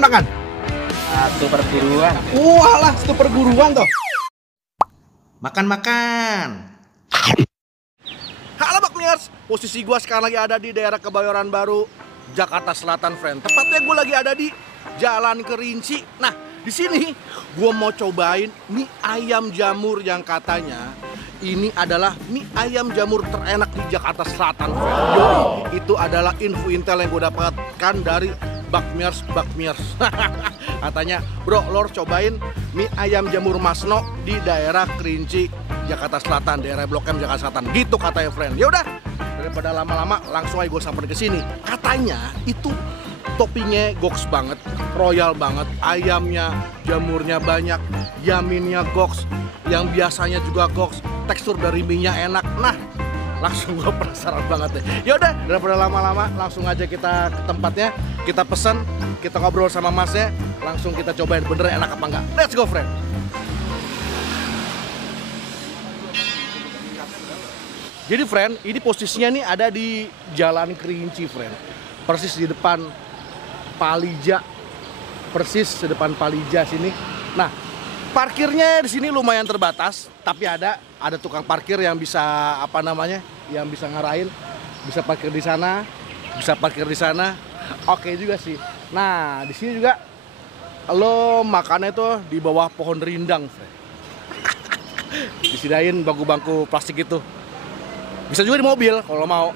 makan. Satu perguruan. Walah, satu perguruan toh. Makan. Halo Bakmiers, posisi gua sekarang lagi ada di daerah Kebayoran Baru, Jakarta Selatan, friend. Tepatnya gua lagi ada di Jalan Kerinci. Nah, di sini gua mau cobain mie ayam jamur yang katanya ini adalah mie ayam jamur terenak di Jakarta Selatan, friend. Itu adalah info intel yang gue dapatkan dari Bakmiers. Katanya, bro, lo harus cobain mie ayam jamur Masno di daerah Kerinci, Jakarta Selatan, daerah Blok M Jakarta Selatan. Gitu katanya, friend. Ya udah, daripada lama-lama, langsung aja gue samperin ke sini. Katanya itu toppingnya goks banget, royal banget, ayamnya, jamurnya banyak, yaminnya goks, yang biasanya juga goks, tekstur dari mie-nya enak. Nah, langsung gue penasaran banget deh. Ya udah, daripada lama-lama, langsung aja kita ke tempatnya, kita pesan, kita ngobrol sama masnya, langsung kita cobain bener enak apa enggak. Let's go, friend. Jadi, friend, ini posisinya nih ada di Jalan Kerinci, friend. Persis di depan Palija, sini. Nah, parkirnya di sini lumayan terbatas, tapi ada tukang parkir yang bisa yang bisa ngarahin, bisa parkir di sana, bisa parkir di sana. Oke juga sih. Nah, di sini juga lo makannya tuh di bawah pohon rindang, friend. Disediain bangku-bangku plastik itu. Bisa juga di mobil kalau mau.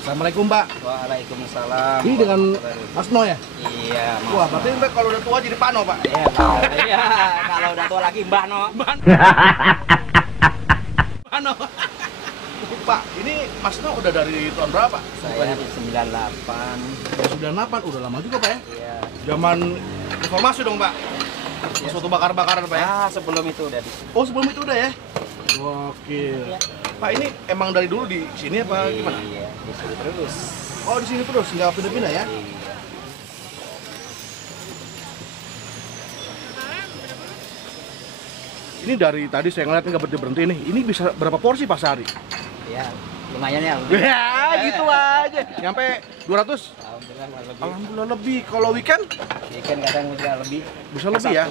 Assalamualaikum, Mbak. Waalaikumsalam. Ini dengan Mas No ya? Iya, Mas. Wah, berarti Mbak kalau udah tua jadi Pano, Pak? Iya, kalau udah tua lagi Mbak No. Pano. Pak, ini Mas No udah dari tahun berapa? Saya di 98. 98, udah lama juga, Pak ya? Iya. Zaman reformasi dong, Pak? Pas waktu bakar-bakaran, Pak ya? Sebelum itu udah di. Oh, sebelum itu udah ya? Gokil. Iya. Pak, ini emang dari dulu di sini apa gimana? Iya, di sini terus. Oh, di sini terus, nggak pindah-pindah ya? Iya. Ini dari tadi saya ngeliat nggak berhenti-berhenti nih. Ini bisa berapa porsi Pak sehari? Ya, lumayan ya. Ya, gitu aja. Nyampe 200? Alhamdulillah lebih. Alhamdulillah lebih. Kalau weekend? Weekend kadang bisa lebih. Bisa lebih ya?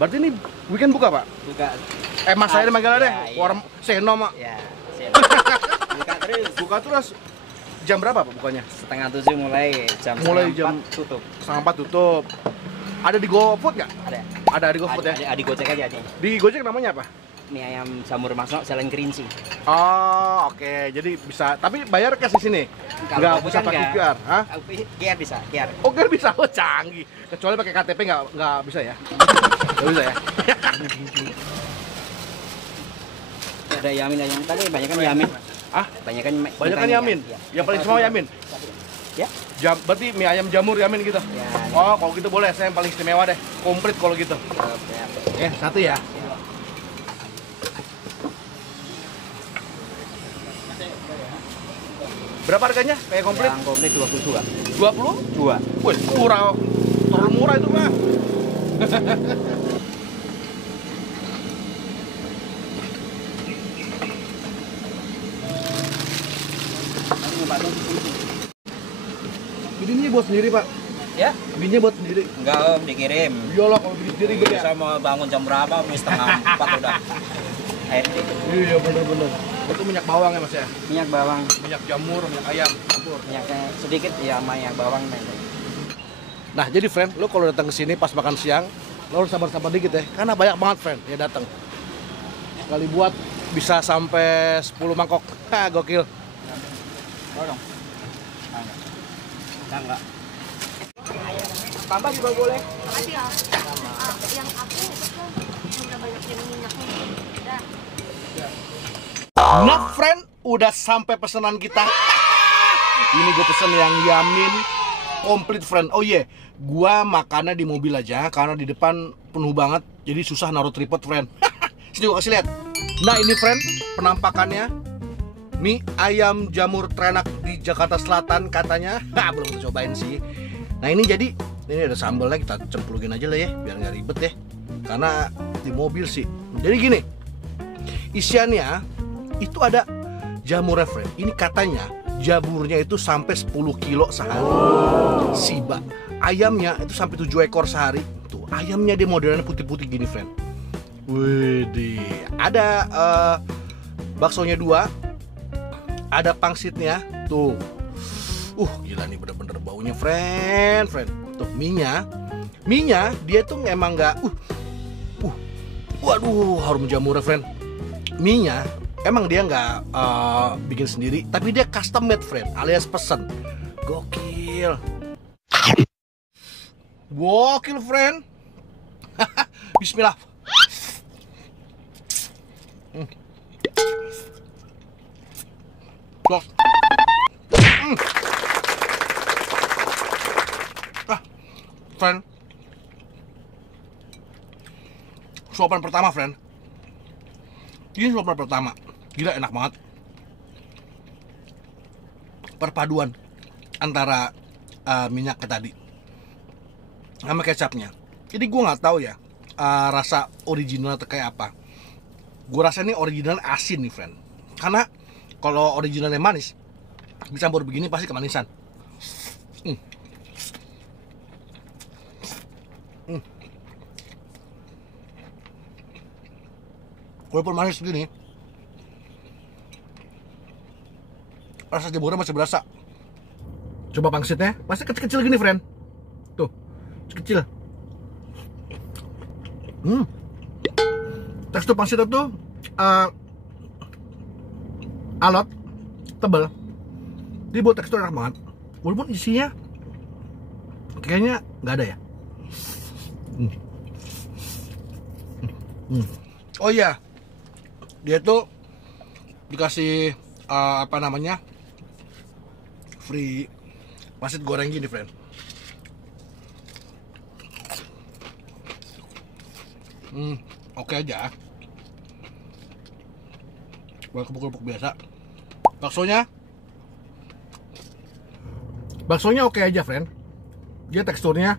Berarti ini weekend buka, Pak? Buka. Mas saya manggil deh. Iya. Warung Seno, Mak. Ya, siap. Buka terus. Buka terus. Jam berapa Pak bukanya? Setengah 7 mulai, jam 4 tutup. Setengah 4 tutup. Ada di GoFood nggak? Ada. Ada di GoFood ya? Ada di Gojek aja nih. Di Gojek namanya apa? Mie ayam jamur Masno Jalan Kerinci. Oh, oke. Jadi bisa, tapi bayar cash di sini? Nggak bisa pakai QR? Hah? QR bisa, QR. Oh, QR bisa? Oh, canggih. Kecuali pakai KTP nggak bisa ya? Nggak bisa ya? Ada yamin yang tadi banyak kan yamin. Ah? Banyak Banyak yamin? Ya. Yang paling semua yamin? Ya. Berarti mie ayam jamur yamin gitu? Ya. Oh, kalau gitu boleh. Saya yang paling istimewa deh. Komplit kalau gitu. Ya. Satu ya? Berapa harganya kayak komplit? Yang komplit 22. 20? 2. Wih, murah. Terlalu murah itu, Pak. Ini buat sendiri, Pak? Ya? Bininya buat sendiri? Enggak Om, dikirim. Iyalah, kalau bikin sendiri gede. Saya mau bangun jam berapa? Setengah 4 udah. Akhirnya. Iya, bener-bener. Itu minyak bawang ya, Mas ya? Minyak bawang. Minyak jamur, minyak ayam, campur. Minyaknya sedikit ya, sama yang bawang. Nah, jadi friend, lo kalau datang ke sini pas makan siang, lo harus sabar-sabar dikit ya, karena banyak banget friend ya datang. Sekali buat bisa sampai 10 mangkok. Ha, gokil. Tolong. Enggak. Tambah juga boleh. Makasih ya. Yang aku itu kan udah banyak yang minyaknya. Udah. Nah friend, udah sampai pesanan kita. Ini gue pesen yang yamin komplit friend. Oh iya, gua makannya di mobil aja karena di depan penuh banget, jadi susah naruh tripod friend. Sini gua kasih lihat. Nah ini friend, penampakannya mie ayam jamur terenak di Jakarta Selatan katanya. Belum kita cobain sih. Nah ini jadi, ini ada sambalnya, kita cemplungin aja lah ya, biar nggak ribet ya. Karena di mobil sih. Jadi gini, isiannya itu ada jamur friend. Ini katanya Jamurnya itu sampai 10 kilo sehari. Siba. Ayamnya itu sampai 7 ekor sehari. Tuh, ayamnya dia modelnya putih-putih gini, friend. Widih. Ada baksonya 2. Ada pangsitnya. Tuh. Gila nih bener-bener baunya, friend. Tuh, mie-nya dia tuh emang nggak waduh, harum jamurnya, friend. Mie-nya emang dia nggak bikin sendiri, tapi dia custom made, friend, alias pesen. Gokil, friend. Bismillah. Los. Friend, suapan pertama, friend. Ini suapan pertama. Gila, enak banget. Perpaduan antara minyaknya tadi sama kecapnya. Jadi gue nggak tahu ya rasa original kayak apa. Gue rasa ini original asin nih, friend. Karena kalau originalnya manis, dicampur begini pasti kemanisan. Walaupun manis segini, rasa jamurnya masih berasa. Coba pangsitnya, pasti kecil-kecil gini, friend. Tuh, kecil. Tekstur pangsitnya tuh alot, tebal. Dia buat tekstur enak banget. Walaupun isinya kayaknya nggak ada ya. Oh iya, dia tuh dikasih free pangsit goreng gini, friend. Oke aja. Buat kerupuk biasa. Baksonya oke aja, friend. Dia teksturnya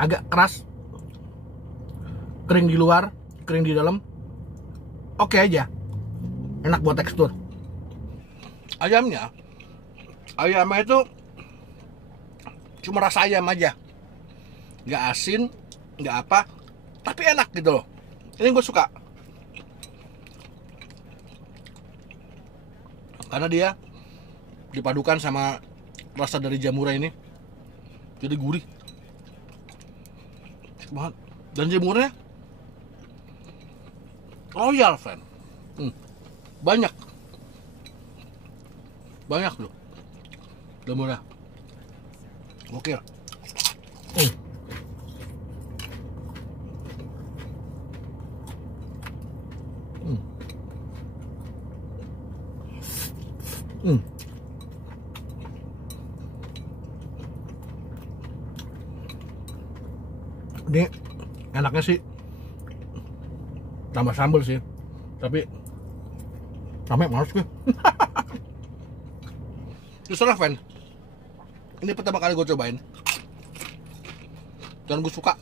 agak keras, kering di luar, kering di dalam. Oke aja, enak buat tekstur. Ayamnya itu cuma rasa ayam aja, nggak asin, nggak apa, tapi enak gitu loh. Ini gue suka karena dia dipadukan sama rasa dari jamurnya ini, jadi gurih banget. Dan jamurnya royal, friend. Banyak loh jamurnya. Oke. Ini enaknya sih tambah sambal sih, tapi sampai males gue. Terserah, friend. Ini pertama kali gue cobain dan gue suka.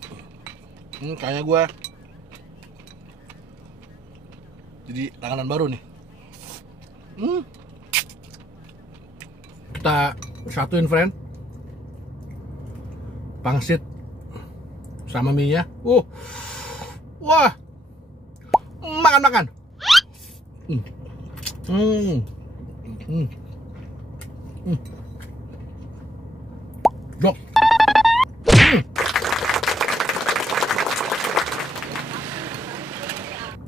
Kayaknya gue jadi langganan baru nih. Kita satuin, friend, pangsit sama mie-nya. Wah, makan. Jok.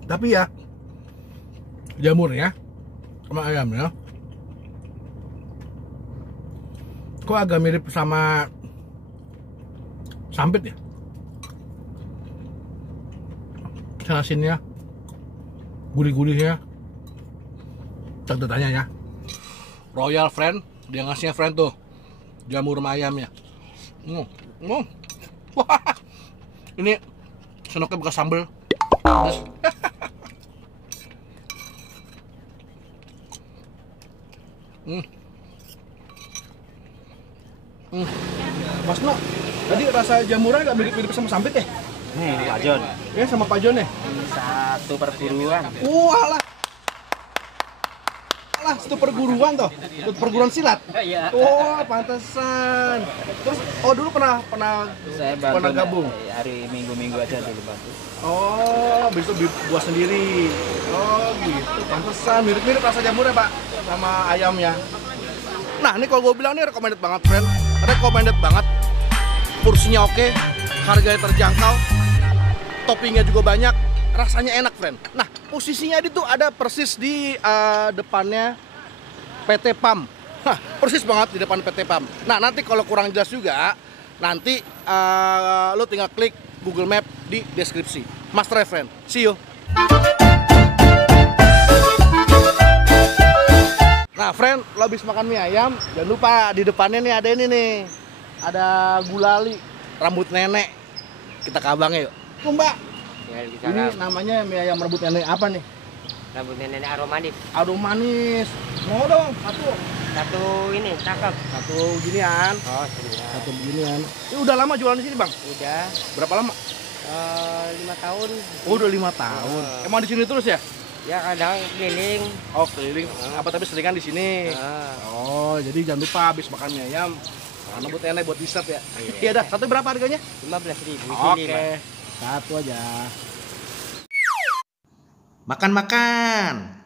Tapi ya, jamurnya sama ayamnya kok agak mirip sama sampit ya. Asinnya, gurih-gurihnya, tak tanya ya. Royal, friend, dia ngasihnya, friend, tuh jamur sama ayamnya. Wah, ini senoknya bekas sambel. Mas No, tadi rasa jamurnya agak mirip-mirip sama sampit ya? Pak Jon. Ya, sama Pak Jon ya? Satu perburuan. Walah. Itu perguruan toh? Itu perguruan silat? Iya. Oh, pantesan. Terus, oh dulu pernah Saya bantu pernah gabung? hari minggu-minggu aja dulu bantu. Oh, habis itu buat sendiri. Oh, gitu. Pantesan mirip-mirip rasa jamurnya, Pak, sama ayamnya. Nah, ini kalau gue bilang ini recommended banget, friend. Recommended banget. Porsinya oke, harganya terjangkau, toppingnya juga banyak, rasanya enak, friend. Nah, posisinya itu ada persis di depannya PT PAM. Hah, persis banget di depan PT PAM. Nah, nanti kalau kurang jelas juga, nanti lo tinggal klik Google Map di deskripsi. Mas Try, friend. See you. Nah, friend, lo habis makan mie ayam, jangan lupa di depannya nih ada ini nih. Ada gulali, rambut nenek. Kita ke abangnya yuk. Tuh, Mbak. Ya, bisa Ini namanya mie ayam rambut nenek apa nih? rambut nenek aromatik. Aduh manis. Mau dong, Satu ini cakep. satu ginian. Oh, sini. Satu beginian. Ini udah lama jualan di sini, Bang? Udah Berapa lama? 5 tahun. Oh, udah 5 tahun. Emang di sini terus ya? Ya kadang keliling. Oh, keliling. Apa tapi seringan di sini? Oh, jadi jangan lupa habis makan mie ayam. Rambut nenek buat dessert ya. Iya dah, satu berapa harganya? 15.000. Oke. Satu aja. Makan-makan.